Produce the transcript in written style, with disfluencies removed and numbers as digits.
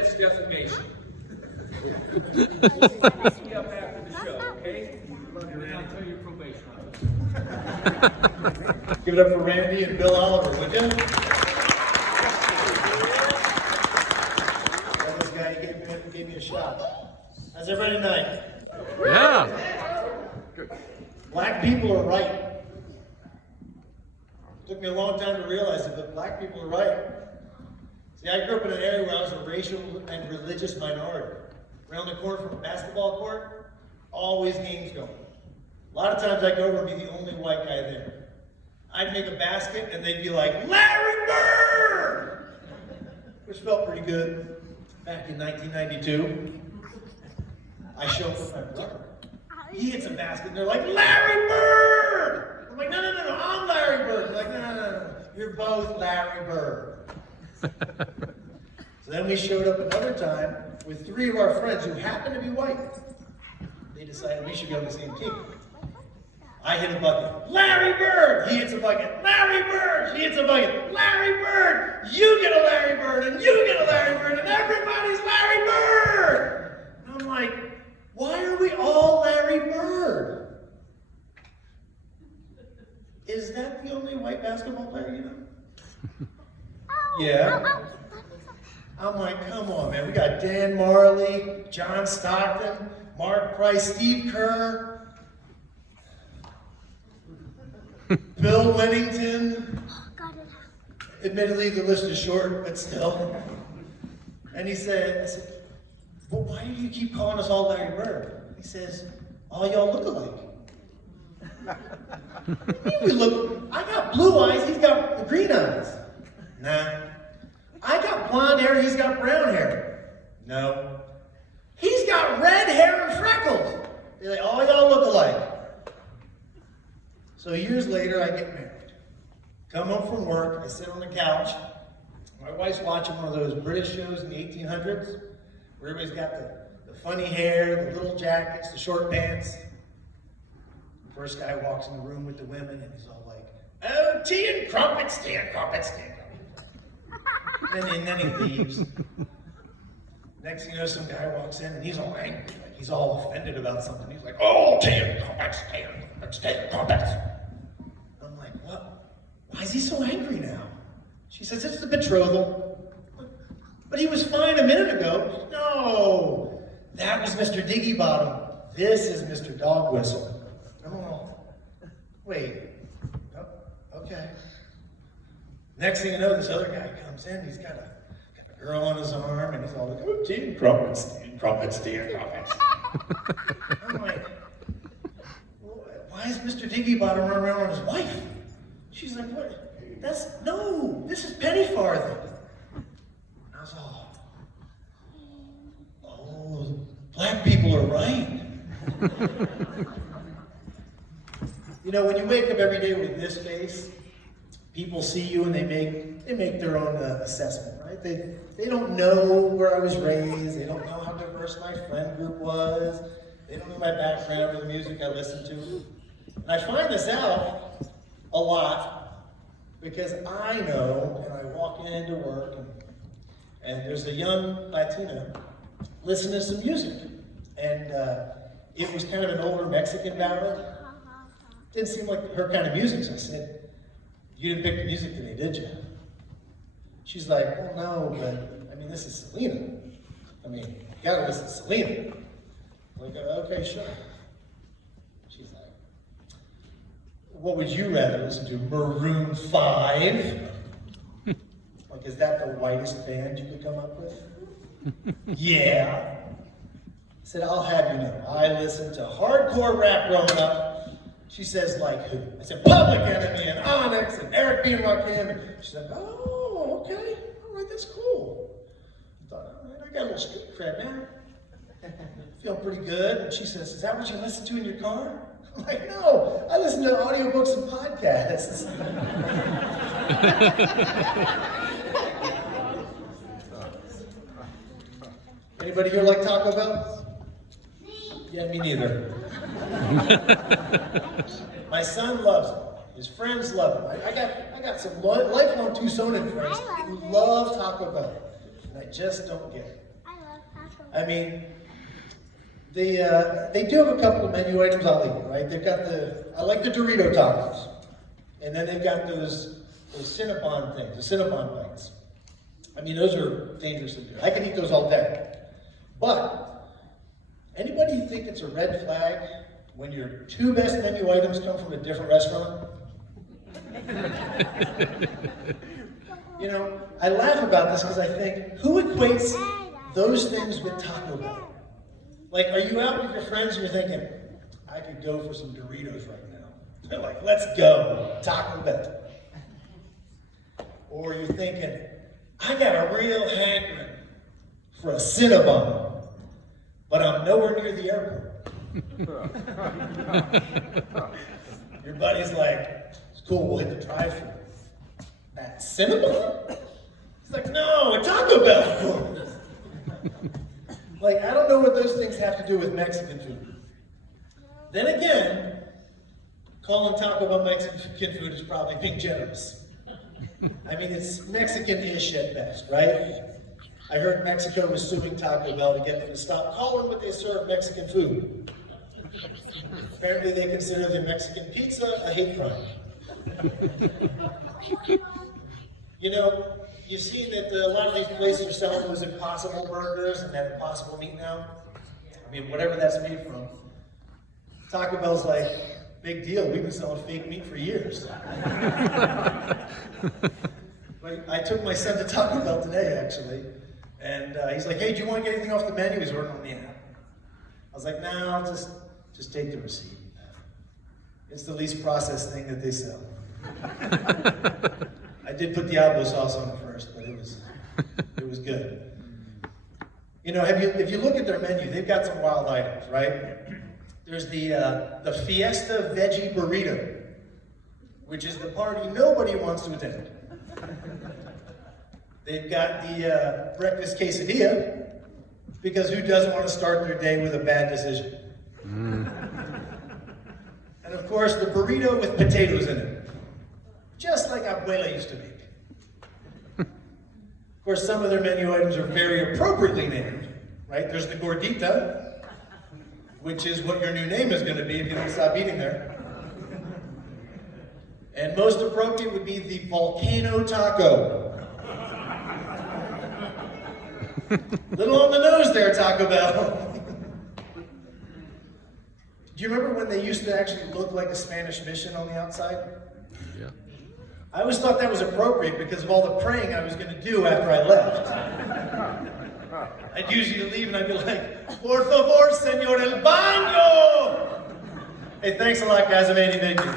that's defamation. We'll see up after the show, okay? And I'll tell you your probation officer. Give it up for Randy and Bill Oliver, would you? This guy gave me a shot. How's everybody tonight? Yeah. Black people are right. Took me a long time to realize it, but black people are right. See, I grew up in an area where I was a racial and religious minority. Around the corner from a basketball court, always games going. A lot of times I'd go over and be the only white guy there. I'd make a basket and they'd be like, Larry Bird! Which felt pretty good. Back in 1992, I show up with my brother. He hits a basket and they're like, Larry Bird! I'm like, no, I'm Larry Bird. They're like, no, you're both Larry Bird. So then we showed up another time with 3 of our friends who happened to be white. They decided we should be on the same team. I hit a bucket. Larry Bird! He hits a bucket. Larry Bird! He hits a bucket. Larry Bird! You get a Larry Bird, and you get a Larry Bird, and everybody's Larry Bird! And I'm like, why are we all Larry Bird? Is that the only white basketball player you know? Yeah. I'm like, come on, man. We got Dan Marley, John Stockton, Mark Price, Steve Kerr, Bill Wennington. Admittedly, the list is short, but still. And I said, well, why do you keep calling us all Larry Bird? He says, all y'all look alike. What do you mean we look? I got blue eyes, he's got the green eyes. Nah. I got blonde hair, he's got brown hair. No. He's got red hair and freckles. They're like, all y'all look alike. So years later, I get married. Come home from work, I sit on the couch. My wife's watching one of those British shows in the 1800s, where everybody's got the funny hair, the little jackets, the short pants. The first guy walks in the room with the women, and he's all like, oh, tea and crumpets, tea and crumpets, tea and crumpets. And then he leaves. Next thing you know, some guy walks in and he's all angry, like he's all offended about something. He's like, oh, tea and crumpets, tea and crumpets, tea and crumpets. I'm like, what? Why is he so angry now? She says, it's the betrothal. But he was fine a minute ago. No, that was Mr. Diggy Bottom. This is Mr. Dog Whistle. Oh, wait. Oh, okay. Next thing you know, this other guy comes in, he's got a girl on his arm, and he's all like, oh, tea and crumpets, tea and crumpets, tea and crumpets. I'm like, well, why is Mr. Diggy Bottom running around on his wife? She's like, what? This is penny farthing. And I was all, oh, black people are right. You know, when you wake up every day with this face, people see you and they make their own assessment, right? They don't know where I was raised. They don't know how diverse my friend group was. They don't know my background or the music I listened to. And I find this out a lot because I know, and I walk into work, and there's a young Latina listening to some music. And it was kind of an older Mexican ballad. Didn't seem like her kind of music, so I said, you didn't pick the music today, did you? She's like, well, no, but, I mean, this is Selena. I mean, you gotta listen to Selena. I'm like, okay, sure. She's like, what would you rather listen to, Maroon 5? Like, is that the whitest band you could come up with? Yeah. I said, I'll have you know, I listened to hardcore rap growing up. She says, like who? I said, Public Enemy and Onyx and Eric B. and Rakim. She said, oh, okay. All right, that's cool. I thought, all right, I got a little street cred now. Feel pretty good. And she says, is that what you listen to in your car? I'm like, no, I listen to audiobooks and podcasts. Anybody here like Taco Bell? Yeah, me neither. My son loves it. His friends love it. I got some lifelong Tucsonan friends who love Taco Bell, and I just don't get it. I mean, they do have a couple of menu items I'll eat, right? They've got I like the Dorito tacos. And then they've got those Cinnabon things, the Cinnabon bites. I mean, those are dangerous to do. I can eat those all day. But, anybody think it's a red flag when your 2 best menu items come from a different restaurant? You know, I laugh about this because I think, who equates those things with Taco Bell? Like, are you out with your friends and you're thinking, I could go for some Doritos right now. They're like, let's go, Taco Bell. Or you're thinking, I got a real hankering for a Cinnabon, but I'm nowhere near the airport. Your buddy's like, it's cool, we'll hit the drive-thru. At Cinnabon? He's like, no, a Taco Bell. Like, I don't know what those things have to do with Mexican food. Then again, calling Taco Bell Mexican food is probably being generous. I mean, it's Mexican-ish at best, right? I heard Mexico was suing Taco Bell to get them to stop calling what they serve Mexican food. Apparently they consider the Mexican pizza a hate crime. You know, you've seen that a lot of these places are selling those Impossible burgers and that Impossible meat now. I mean, whatever that's made from. Taco Bell's like, big deal, we've been selling fake meat for years. I took my son to Taco Bell today, actually, and he's like, hey, do you want to get anything off the menu? He's ordering on the app. I was like, nah, I'll just take the receipt. It's the least processed thing that they sell. I did put Diablo sauce on it first, but it was good. You know, if you look at their menu, they've got some wild items, right? There's the Fiesta Veggie Burrito, which is the party nobody wants to attend. They've got the breakfast quesadilla, because who doesn't want to start their day with a bad decision? And of course, the burrito with potatoes in it, just like Abuela used to make. Of course, some of their menu items are very appropriately named, right? There's the gordita, which is what your new name is going to be if you don't stop eating there. And most appropriate would be the volcano taco. Little on the nose there, Taco Bell. Do you remember when they used to actually look like a Spanish mission on the outside? Yeah. I always thought that was appropriate because of all the praying I was going to do after I left. I'd usually leave and I'd be like, por favor, señor, el baño! Hey, thanks a lot, guys. I'm Andy Bacon.